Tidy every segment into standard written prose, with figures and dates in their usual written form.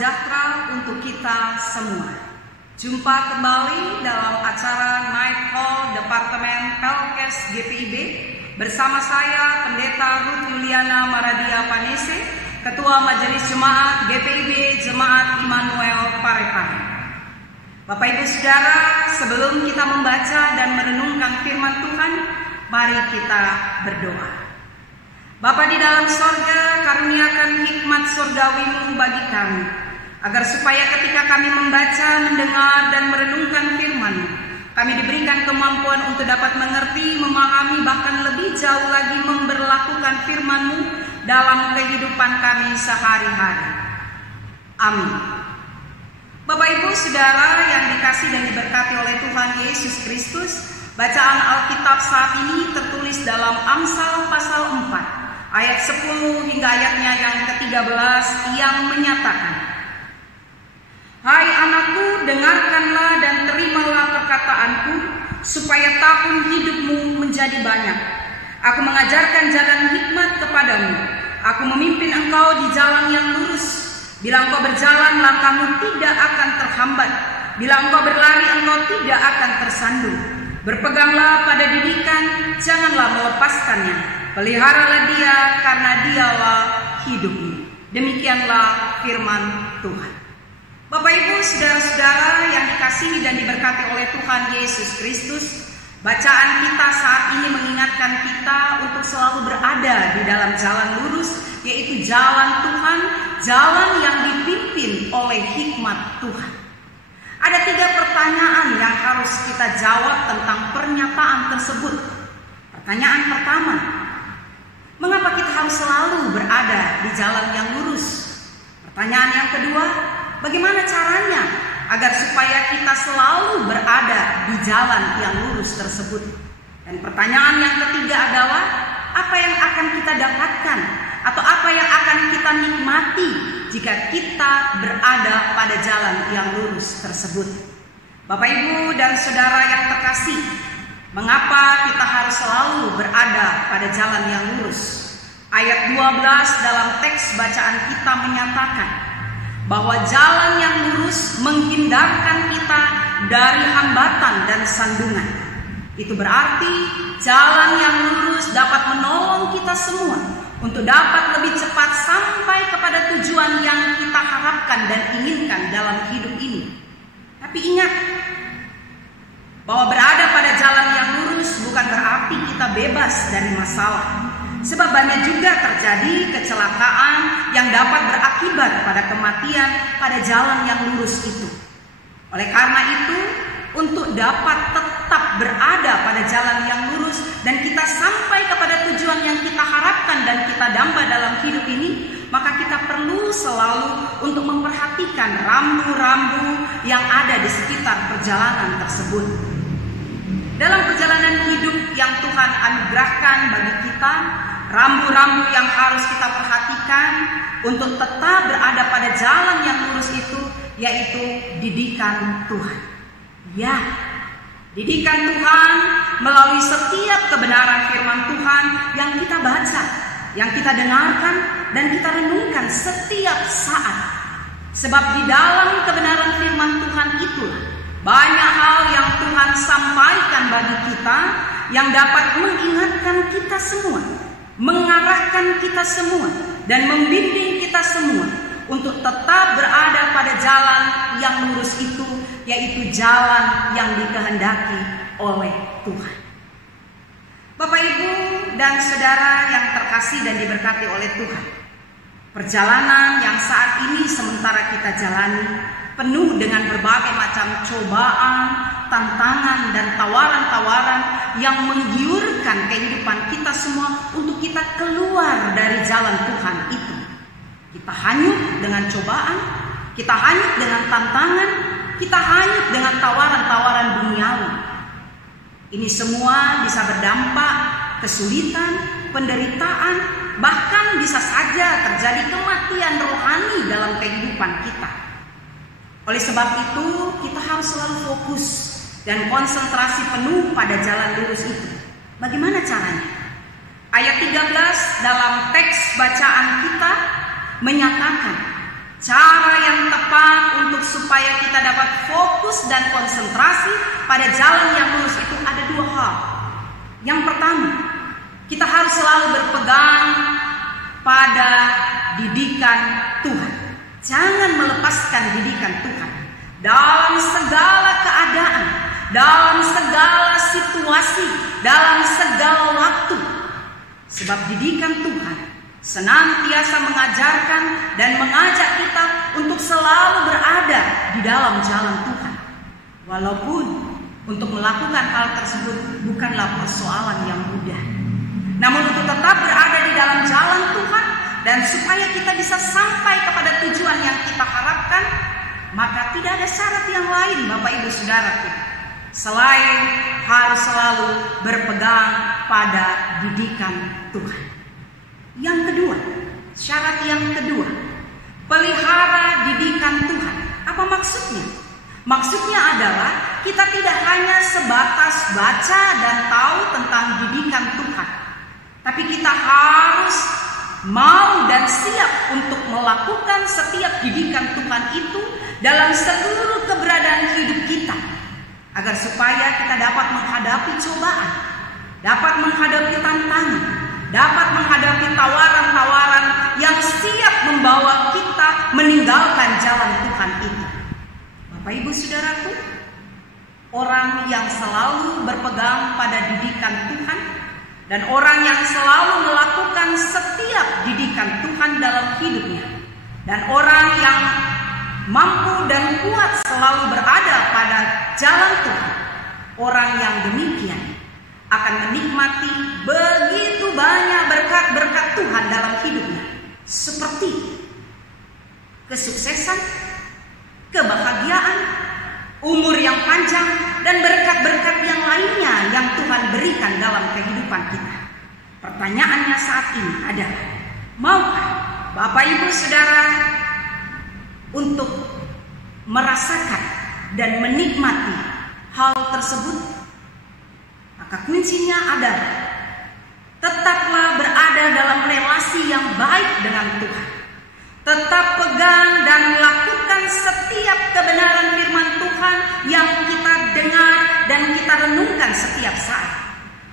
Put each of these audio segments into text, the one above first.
sejahtera untuk kita semua. Jumpa kembali dalam acara Night Call Departemen Pelkes GPIB bersama saya Pendeta Ruth Juliana Maradia Panese, Ketua Majelis Jemaat GPIB Jemaat Immanuel Parepare. Bapak Ibu Saudara, sebelum kita membaca dan merenungkan firman Tuhan, mari kita berdoa. Bapa di dalam sorga, karuniakan hikmat sorgawi-Mu bagi kami, agar supaya ketika kami membaca, mendengar, dan merenungkan firman-Mu, kami diberikan kemampuan untuk dapat mengerti, memahami, bahkan lebih jauh lagi memberlakukan firman-Mu dalam kehidupan kami sehari-hari. Amin. Bapak Ibu Saudara yang dikasih dan diberkati oleh Tuhan Yesus Kristus, bacaan Alkitab saat ini tertulis dalam Amsal pasal 4. Ayat 10 hingga ayatnya yang ke-13 yang menyatakan, "Hai anakku, dengarkanlah dan terimalah perkataanku, supaya tahun hidupmu menjadi banyak. Aku mengajarkan jalan hikmat kepadamu. Aku memimpin engkau di jalan yang lurus. Bila engkau berjalan, langkahmu tidak akan terhambat. Bila engkau berlari, engkau tidak akan tersandung. Berpeganglah pada didikan, janganlah melepaskannya. Peliharalah dia, karena dialah hidupmu." Demikianlah firman Tuhan. Bapak Ibu Saudara-saudara yang dikasihi dan diberkati oleh Tuhan Yesus Kristus, bacaan kita saat ini mengingatkan kita untuk selalu berada di dalam jalan lurus, yaitu jalan Tuhan, jalan yang dipimpin oleh hikmat Tuhan. Ada 3 pertanyaan yang harus kita jawab tentang pernyataan tersebut. Pertanyaan pertama, mengapa kita harus selalu berada di jalan yang lurus? Pertanyaan yang kedua, bagaimana caranya agar supaya kita selalu berada di jalan yang lurus tersebut? Dan pertanyaan yang ketiga adalah, apa yang akan kita dapatkan atau apa yang akan kita nikmati jika kita berada pada jalan yang lurus tersebut? Bapak Ibu dan Saudara yang terkasih, mengapa kita harus selalu berada pada jalan yang lurus? Ayat 12 dalam teks bacaan kita menyatakan bahwa jalan yang lurus menghindarkan kita dari hambatan dan sandungan. Itu berarti jalan yang lurus dapat menolong kita semua untuk dapat lebih cepat sampai kepada tujuan yang kita harapkan dan inginkan dalam hidup ini. Tapi ingat, bahwa berada pada jalan yang lurus bukan berarti kita bebas dari masalah. Sebab banyak juga terjadi kecelakaan yang dapat berakibat pada kematian pada jalan yang lurus itu. Oleh karena itu, untuk dapat tetap berada pada jalan yang lurus dan kita sampai kepada tujuan yang kita harapkan dan kita damba dalam hidup ini, maka kita perlu selalu untuk memperhatikan rambu-rambu yang ada di sekitar perjalanan tersebut. Dalam perjalanan hidup yang Tuhan anugerahkan bagi kita, rambu-rambu yang harus kita perhatikan untuk tetap berada pada jalan yang lurus itu, yaitu didikan Tuhan. Ya, didikan Tuhan melalui setiap kebenaran firman Tuhan yang kita baca, yang kita dengarkan, dan kita renungkan setiap saat. Sebab di dalam kebenaran firman Tuhan itulah banyak hal yang Tuhan sampaikan bagi kita yang dapat mengingatkan kita semua, mengarahkan kita semua, dan membimbing kita semua untuk tetap berada pada jalan yang lurus itu, yaitu jalan yang dikehendaki oleh Tuhan. Bapak Ibu dan Saudara yang terkasih dan diberkati oleh Tuhan, perjalanan yang saat ini sementara kita jalani penuh dengan berbagai macam cobaan, tantangan, dan tawaran-tawaran yang menggiurkan kehidupan kita semua untuk kita keluar dari jalan Tuhan itu. Kita hanyut dengan cobaan, kita hanyut dengan tantangan, kita hanyut dengan tawaran-tawaran duniawi. Ini semua bisa berdampak kesulitan, penderitaan, bahkan bisa saja terjadi kematian rohani dalam kehidupan kita. Oleh sebab itu, kita harus selalu fokus dan konsentrasi penuh pada jalan lurus itu. Bagaimana caranya? Ayat 13 dalam teks bacaan kita menyatakan Cara yang tepat untuk supaya kita dapat fokus dan konsentrasi pada jalan yang lurus itu ada dua hal. Yang pertama, kita harus selalu berpegang pada didikan Tuhan. Jangan melepaskan didikan Tuhan dalam segala keadaan, dalam segala situasi, dalam segala waktu. Sebab didikan Tuhan senantiasa mengajarkan dan mengajak kita untuk selalu berada di dalam jalan Tuhan. Walaupun untuk melakukan hal tersebut bukanlah persoalan yang mudah. Namun untuk tetap berada di dalam jalan Tuhan dan supaya kita bisa sampai kepada tujuan yang kita harapkan, maka tidak ada syarat yang lain, Bapak Ibu Saudaraku, selain harus selalu berpegang pada didikan Tuhan. Yang kedua, syarat yang kedua, pelihara didikan Tuhan. Apa maksudnya? Maksudnya adalah kita tidak hanya sebatas baca dan tahu tentang didikan Tuhan, tapi kita harus mau dan siap untuk melakukan setiap didikan Tuhan itu dalam seluruh keberadaan hidup kita, agar supaya kita dapat menghadapi cobaan, dapat menghadapi tantangan, dapat menghadapi tawaran-tawaran yang siap membawa kita meninggalkan jalan Tuhan itu. Bapak Ibu Saudaraku, orang yang selalu berpegang pada didikan Tuhan dan orang yang selalu melakukan setiap didikan Tuhan dalam hidupnya, dan orang yang mampu dan kuat selalu berada pada jalan Tuhan, orang yang demikian akan menikmati begitu banyak berkat-berkat Tuhan dalam hidupnya, seperti kesuksesan, kebahagiaan, umur yang panjang, dan berkat-berkat yang lainnya yang Tuhan berikan dalam kehidupan kita. Pertanyaannya saat ini adalah, maukah Bapak Ibu Saudara untuk merasakan dan menikmati hal tersebut? Maka kuncinya adalah tetaplah berada dalam relasi yang baik dengan Tuhan. Tetap pegang dan lakukan setiap kebenaran firman Tuhan yang kita dengar dan kita renungkan setiap saat.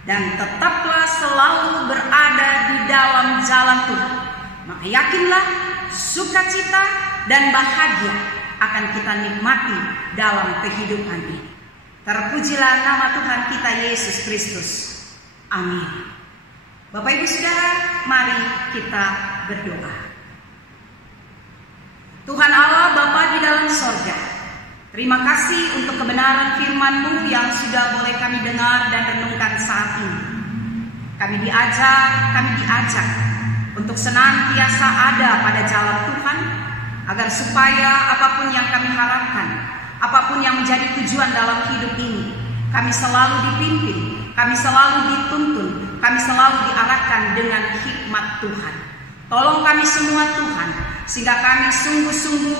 Dan tetaplah selalu berada di dalam jalan Tuhan. Maka yakinlah sukacita dan bahagia akan kita nikmati dalam kehidupan ini. Terpujilah nama Tuhan kita Yesus Kristus. Amin. Bapak Ibu Saudara, mari kita berdoa. Tuhan Allah Bapa di dalam sorga, terima kasih untuk kebenaran firman-Mu yang sudah boleh kami dengar dan renungkan saat ini. Kami diajak untuk senantiasa ada pada jalan Tuhan, agar supaya apapun yang kami harapkan, apapun yang menjadi tujuan dalam hidup ini, kami selalu dipimpin, kami selalu dituntun, kami selalu diarahkan dengan hikmat Tuhan. Tolong kami semua Tuhan, sehingga kami sungguh-sungguh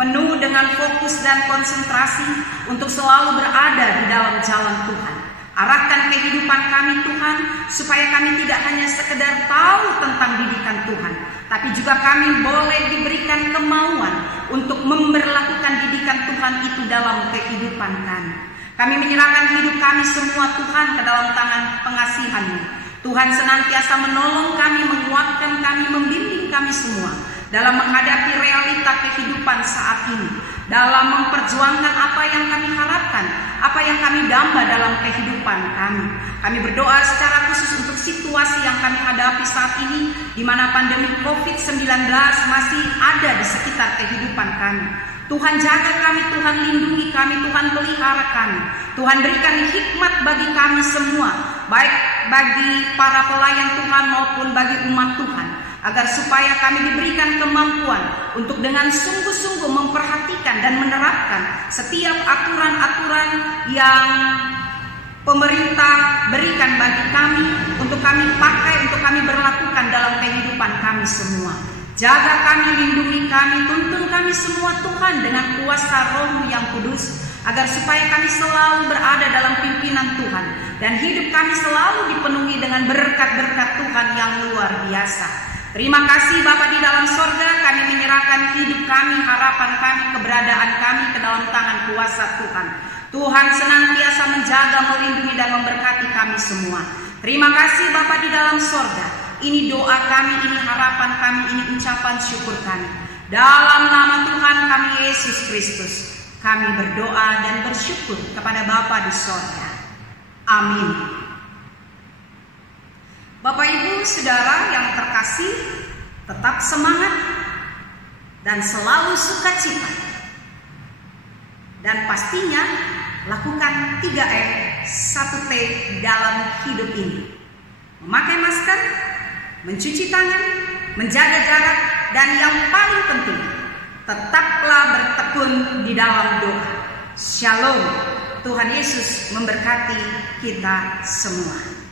penuh dengan fokus dan konsentrasi untuk selalu berada di dalam jalan Tuhan. Arahkan kehidupan kami Tuhan, supaya kami tidak hanya sekedar tahu tentang didikan Tuhan, tapi juga kami boleh diberikan kemauan untuk memberlakukan didikan Tuhan itu dalam kehidupan kami. Kami menyerahkan hidup kami semua Tuhan ke dalam tangan pengasihan-Mu. Tuhan senantiasa menolong kami, menguatkan kami, membimbing kami semua dalam menghadapi realita kehidupan saat ini, dalam memperjuangkan apa yang kami harapkan, apa yang kami damba dalam kehidupan kami. Kami berdoa secara khusus untuk situasi yang kami hadapi saat ini, di mana pandemi COVID-19 masih ada di sekitar kehidupan kami. Tuhan jaga kami, Tuhan lindungi kami, Tuhan pelihara kami. Tuhan berikan hikmat bagi kami semua, baik bagi para pelayan Tuhan maupun bagi umat Tuhan, agar supaya kami diberikan kemampuan untuk dengan sungguh-sungguh memperhatikan dan menerapkan setiap aturan-aturan yang pemerintah berikan bagi kami, untuk kami pakai, untuk kami berlakukan dalam kehidupan kami semua. Jaga kami, lindungi kami, tuntun kami semua Tuhan dengan kuasa Roh-Mu yang kudus, agar supaya kami selalu berada dalam pimpinan Tuhan, dan hidup kami selalu dipenuhi dengan berkat-berkat Tuhan yang luar biasa. Terima kasih Bapa di dalam sorga, kami menyerahkan hidup kami, harapan kami, keberadaan kami ke dalam tangan kuasa Tuhan. Tuhan senantiasa menjaga, melindungi, dan memberkati kami semua. Terima kasih Bapa di dalam sorga. Ini doa kami, ini harapan kami, ini ucapan syukur kami. Dalam nama Tuhan kami Yesus Kristus, kami berdoa dan bersyukur kepada Bapa di sorga. Amin. Bapak Ibu Saudara yang terkasih, tetap semangat dan selalu sukacita. Dan pastinya lakukan 3M, 1T dalam hidup ini. Memakai masker, mencuci tangan, menjaga jarak, dan yang paling penting, tetaplah bertekun di dalam doa. Shalom. Tuhan Yesus memberkati kita semua.